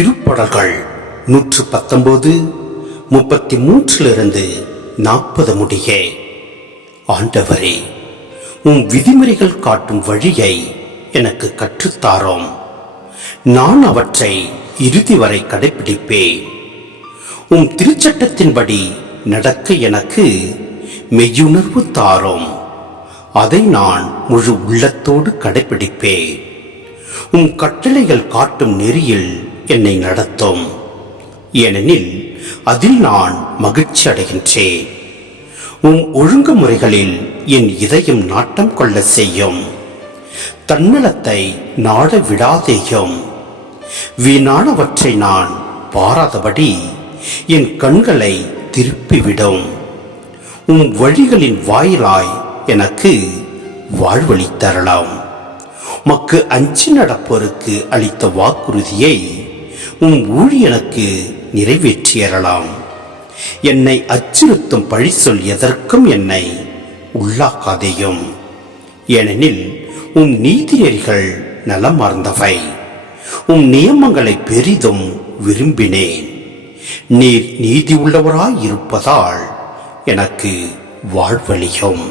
திருப்படல்கள் நூற்று பத்தொன்பது முப்பத்தி மூன்றிலிருந்து நாற்பது முடிய. ஆண்டவரே உம் விதிமுறைகள் காட்டும் வழியை எனக்கு கற்றுத்தாரோம். நான் அவற்றை இறுதி வரை கடைபிடிப்பேன் உம் திருச்சட்டத்தின்படி நடக்க எனக்கு மெய்யுணர்வு தாரோம். அதை நான் முழு உள்ளத்தோடு கடைபிடிப்பேன் உம் கட்டளைகள் காட்டும் நெறியில் என்னை நடத்தும். ஏனெனில் அதில் நான் மகிழ்ச்சி அடைகின்றேன். உம் ஒழுங்குமுறைகளில் என் இதயம் நாட்டம் கொள்ள செய்யும். தன்னலத்தை நாட விடாதேயும். வீணானவற்றை நான் பாராதபடி என் கண்களை திருப்பிவிடும். உம் வழிகளின் வாயிலாய் எனக்கு வாழ்வழி தரலாம் மக்கு அஞ்சு நடப்போருக்கு அளித்த வாக்குறுதியை உம் ஊழியனுக்கு நிறைவேற்றியறலாம். என்னை அச்சுறுத்தும் பழி சொல் எதற்கும் என்னை உள்ளாக்காதேயும். ஏனெனில் உம் நீதிநெறிகள் நலமார்ந்தவை உம் நியமங்களை பெரிதும் விரும்பினேன். நீர் நீதி உள்ளவராய் இருப்பதால் எனக்கு வாழ்வழியும்